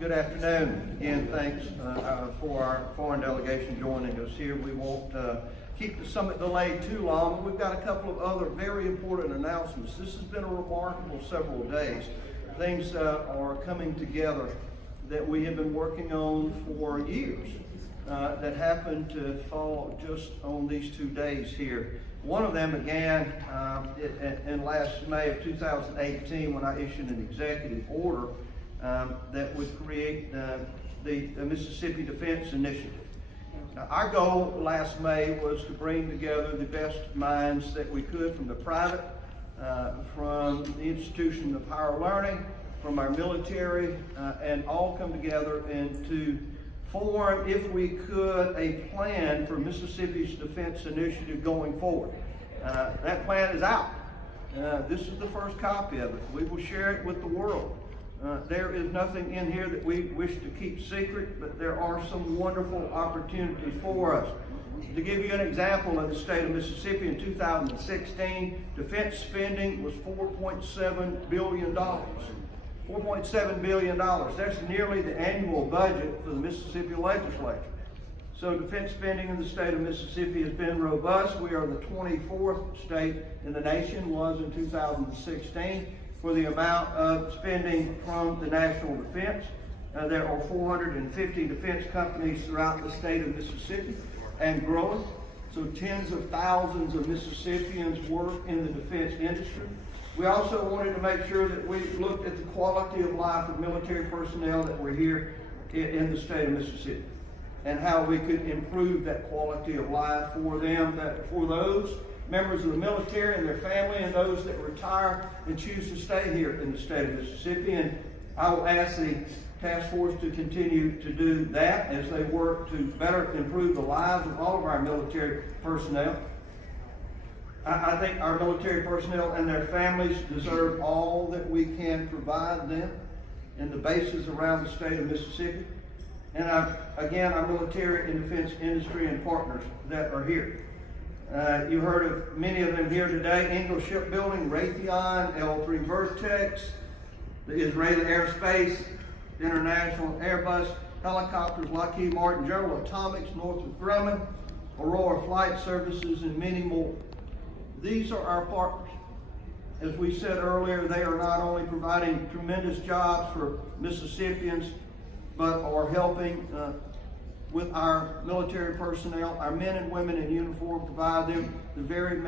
Good afternoon. Again, thanks for our foreign delegation joining us here. We won't keep the summit delayed too long. We've got a couple of other very important announcements. This has been a remarkable several days. Things are coming together that we have been working on for years that happened to fall just on these 2 days here. One of them began in last May of 2018 when I issued an executive order that would create the Mississippi Defense Initiative. Now, our goal last May was to bring together the best minds that we could from the private, from the institution of higher learning, from our military, and all come together and to form, if we could, a plan for Mississippi's defense initiative going forward. That plan is out. This is the first copy of it. We will share it with the world. There is nothing in here that we wish to keep secret, but there are some wonderful opportunities for us. To give you an example, in the state of Mississippi in 2016, defense spending was $4.7 billion. $4.7 billion. That's nearly the annual budget for the Mississippi legislature. So defense spending in the state of Mississippi has been robust. We are the 24th state in the nation, was in 2016, for the amount of spending from the national defense. There are 450 defense companies throughout the state of Mississippi and growing. So tens of thousands of Mississippians work in the defense industry. We also wanted to make sure that we looked at the quality of life of military personnel that were here in the state of Mississippi and how we could improve that quality of life for them, for those members of the military and their family and those that retire and choose to stay here in the state of Mississippi. And I will ask the task force to continue to do that as they work to better improve the lives of all of our military personnel. I think our military personnel and their families deserve all that we can provide them in the bases around the state of Mississippi. And again, our military and defense industry and partners that are here. You heard of many of them here today: Ingalls Shipbuilding, Raytheon, L3 Vertex, the Israeli Aerospace, International, Airbus, Helicopters, Lockheed Martin, General Atomics, Northrop Grumman, Aurora Flight Services, and many more. These are our partners. As we said earlier, they are not only providing tremendous jobs for Mississippians, but are helping with our military personnel, our men and women in uniform, provide them the very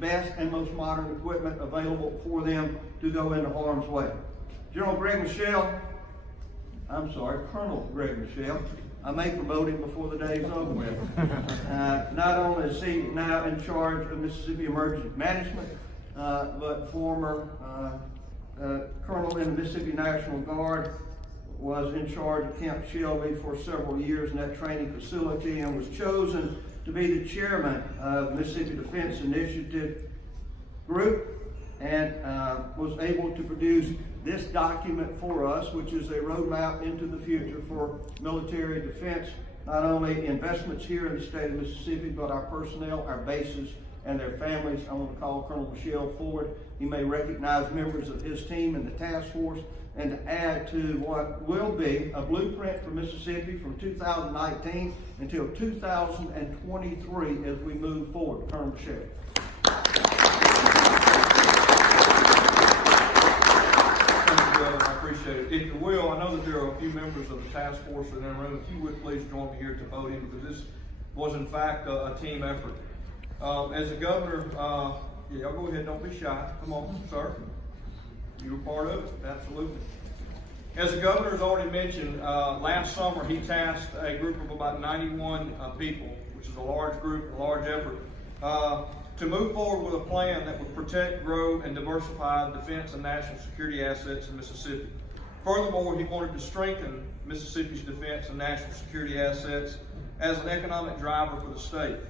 best and most modern equipment available for them to go into harm's way. Colonel Greg Michelle, I may promote him before the day is over with. Not only is he now in charge of Mississippi Emergency Management, but former colonel in the Mississippi National Guard, was in charge of Camp Shelby for several years in that training facility and was chosen to be the chairman of Mississippi Defense Initiative Group and was able to produce this document for us, which is a roadmap into the future for military defense, not only investments here in the state of Mississippi, but our personnel, our bases, and their families. I want to call Colonel Michelle forward. He may recognize members of his team in the task force and to add to what will be a blueprint for Mississippi from 2019 until 2023 as we move forward. Colonel Michelle. I appreciate it. If you will, I know that there are a few members of the task force in the room. If you would please join me here at the podium, because this was in fact a team effort. As a governor, y'all go ahead, don't be shy. Come on, sir. You were part of it? Absolutely. As the governor has already mentioned, last summer he tasked a group of about 91 people, which is a large group, a large effort, to move forward with a plan that would protect, grow, and diversify defense and national security assets in Mississippi. Furthermore, he wanted to strengthen Mississippi's defense and national security assets as an economic driver for the state.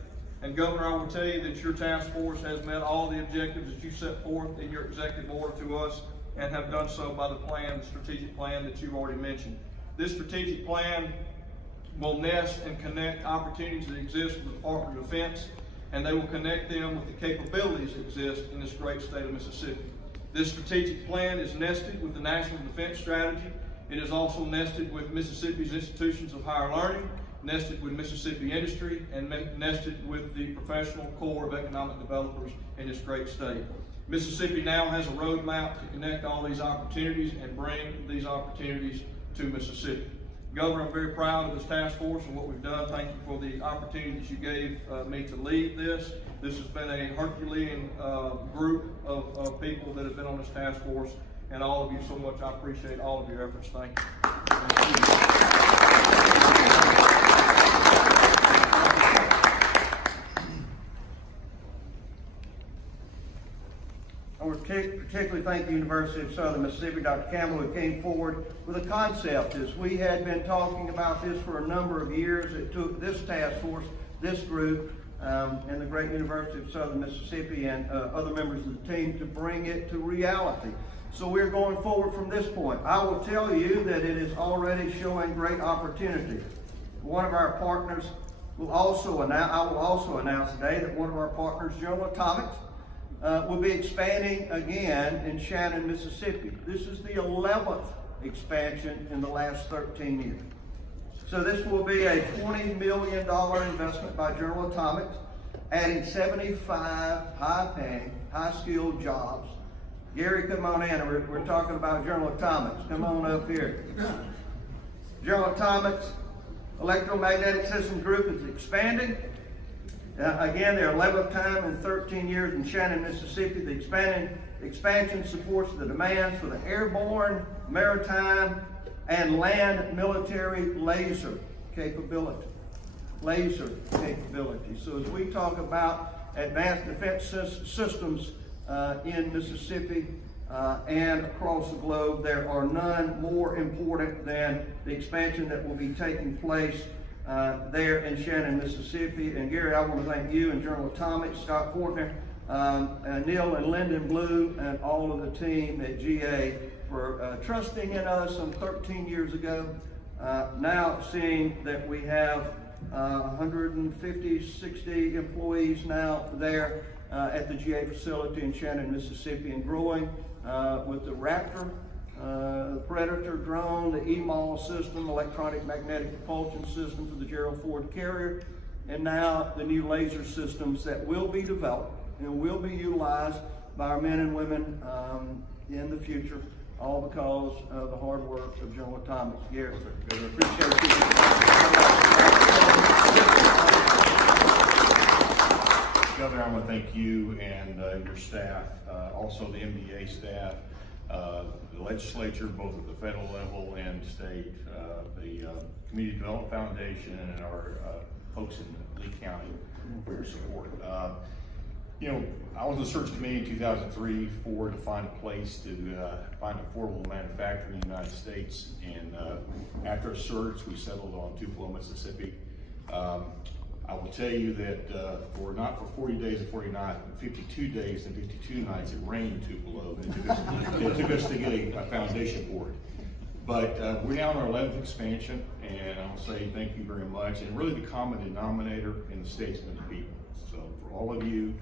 And Governor, I will tell you that your task force has met all the objectives that you set forth in your executive order to us, and have done so by the plan, the strategic plan that you've already mentioned. This strategic plan will nest and connect opportunities that exist with the Department of Defense, and they will connect them with the capabilities that exist in this great state of Mississippi. This strategic plan is nested with the National Defense Strategy It is also nested with Mississippi's institutions of higher learning, nested with Mississippi industry, and nested with the professional core of economic developers in this great state. Mississippi now has a roadmap to connect all these opportunities and bring these opportunities to Mississippi. Governor, I'm very proud of this task force and what we've done. Thank you for the opportunity that you gave me to lead this. This has been a Herculean group of people that have been on this task force, and all of you so much. I appreciate all of your efforts. Thank you. I want to particularly thank the University of Southern Mississippi, Dr. Campbell, who came forward with a concept. As we had been talking about this for a number of years, it took this task force, this group, and the great University of Southern Mississippi and other members of the team to bring it to reality. So we're going forward from this point. I will tell you that it is already showing great opportunity. One of our partners will also announce, I will also announce today that one of our partners, General Atomics, will be expanding again in Shannon, Mississippi. This is the 11th expansion in the last 13 years. So this will be a $20 million investment by General Atomics, adding 75 high-paying, high-skilled jobs. Gary, come on in. We're talking about General Atomics. Come on up here. General Atomics Electromagnetic Systems Group is expanding. Again, their 11th time in 13 years in Shannon, Mississippi. The expansion supports the demands for the airborne, maritime, and land military laser capability. So as we talk about advanced defense systems in Mississippi and across the globe, there are none more important than the expansion that will be taking place there in Shannon, Mississippi. And Gary, I want to thank you and General Atomics, Scott Fortner, Neil and Lyndon Blue, and all of the team at GA for trusting in us some 13 years ago. Now seeing that we have 150, 60 employees now there at the GA facility in Shannon, Mississippi, and growing with the Raptor, the Predator drone, the EMAL system, electronic magnetic propulsion system for the Gerald Ford carrier, and now the new laser systems that will be developed and will be utilized by our men and women in the future, all because of the hard work of General Atomics. Gary, appreciate you. Governor, I want to thank you and your staff, also the MDA staff, the legislature, both at the federal level and state, the Community Development Foundation, and our folks in Lee County for your support. You know, I was in the search committee in 2003-4 to find a place to find affordable manufacturing in the United States, and after a search, we settled on Tupelo, Mississippi. I will tell you that not for 40 days and 40 nights, but 52 days and 52 nights, it rained in Tupelo. It took us to get a foundation board. But we're now on our 11th expansion, and I'll say thank you very much. And really the common denominator in the state's been the people. So for all of you,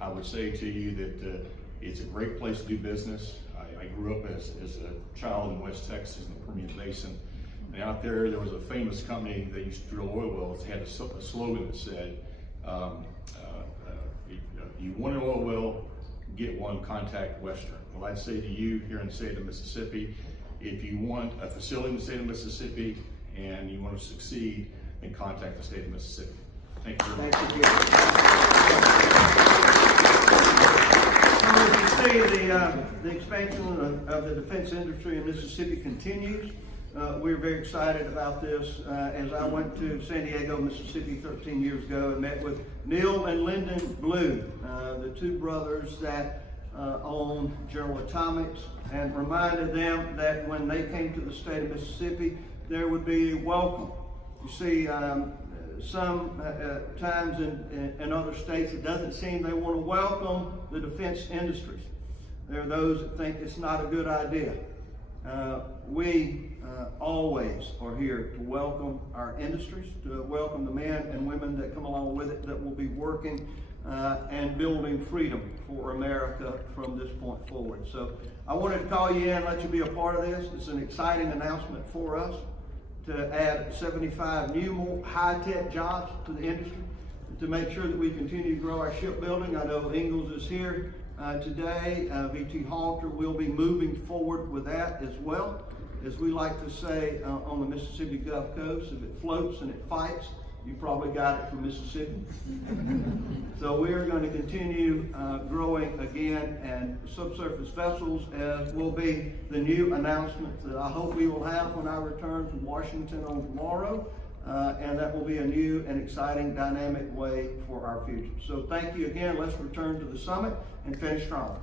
I would say to you that it's a great place to do business. I grew up as a child in West Texas in the Permian Basin. And out there was a famous company that used to drill oil wells. It had a slogan that said, you want an oil well, get one, contact Western. Well, I'd say to you here in the state of Mississippi, if you want a facility in the state of Mississippi and you want to succeed, then contact the state of Mississippi. Thank you very much. Thank you, Gary. So as you see, the expansion of the defense industry in Mississippi continues. We're very excited about this. As I went to San Diego, Mississippi 13 years ago and met with Neil and Lyndon Blue, the two brothers that own General Atomics, and reminded them that when they came to the state of Mississippi, there would be a welcome. You see, some times in other states, it doesn't seem they want to welcome the defense industries. There are those that think it's not a good idea. We always are here to welcome our industries, to welcome the men and women that come along with it, that will be working and building freedom for America from this point forward. So I wanted to call you in, let you be a part of this. It's an exciting announcement for us to add 75 new more high-tech jobs to the industry, to make sure that we continue to grow our shipbuilding. I know Ingalls is here today. VT Halter will be moving forward with that as well. As we like to say on the Mississippi Gulf Coast, if it floats and it fights, you probably got it from Mississippi. So we are going to continue growing again, and subsurface vessels will be the new announcement that I hope we will have when I return from Washington on tomorrow. And that will be a new and exciting dynamic way for our future. So thank you again. Let's return to the summit and finish strong.